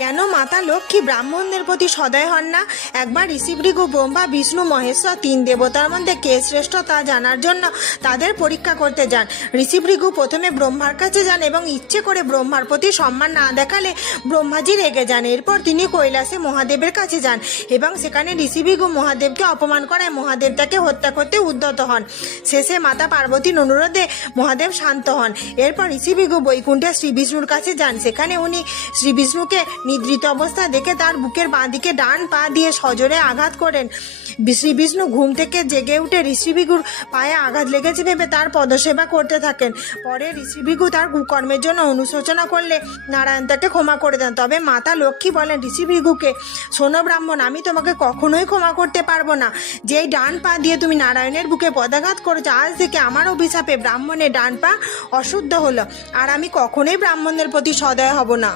কেন মাতা লক্ষ্মী ব্রাহ্মণদের প্রতি সদয় হন না? একবার ঋষি ভৃগু ব্রহ্মা বিষ্ণু মহেশ্বর তিন দেবতার মধ্যে কে শ্রেষ্ঠ তা জানার জন্য তাদের পরীক্ষা করতে যান। ঋষি ভৃগু প্রথমে ব্রহ্মার কাছে যান এবং ইচ্ছে করে ব্রহ্মার প্রতি সম্মান না দেখালে ব্রহ্মাজি রেগে যান। এরপর তিনি কৈলাসে মহাদেবের কাছে যান এবং সেখানে ঋষি ভৃগু মহাদেবকে অপমান করায় মহাদেব তাকে হত্যা করতে উদ্যত হন। শেষে মাতা পার্বতীর অনুরোধে মহাদেব শান্ত হন। এরপর ঋষি ভৃগু বৈকুণ্ঠে শ্রী বিষ্ণুর কাছে যান। সেখানে উনি শ্রী বিষ্ণুকে নিদ্রিত অবস্থা দেখে তার বুকের বাঁ দিকে ডান পা দিয়ে সজোরে আঘাত করেন। শ্রী বিষ্ণু ঘুম থেকে জেগে উঠে ঋষি ভৃগুর পায়ে আঘাত লেগেছে ভেবে তার পদসেবা করতে থাকেন। পরে ঋষি ভৃগু তার কুকর্মের জন্য অনুশোচনা করলে নারায়ণ তাকে ক্ষমা করে দেন। তবে মাতা লক্ষ্মী বলেন ঋষি ভৃগুকে, শোনো ব্রাহ্মণ, আমি তোমাকে কখনোই ক্ষমা করতে পারবো না। যেই ডান পা দিয়ে তুমি নারায়ণের বুকে পদাঘাত করেছো, আজ থেকে আমার অভিশাপে ব্রাহ্মণের ডান পা অশুদ্ধ হলো, আর আমি কখনোই ব্রাহ্মণদের প্রতি সদয় হব না।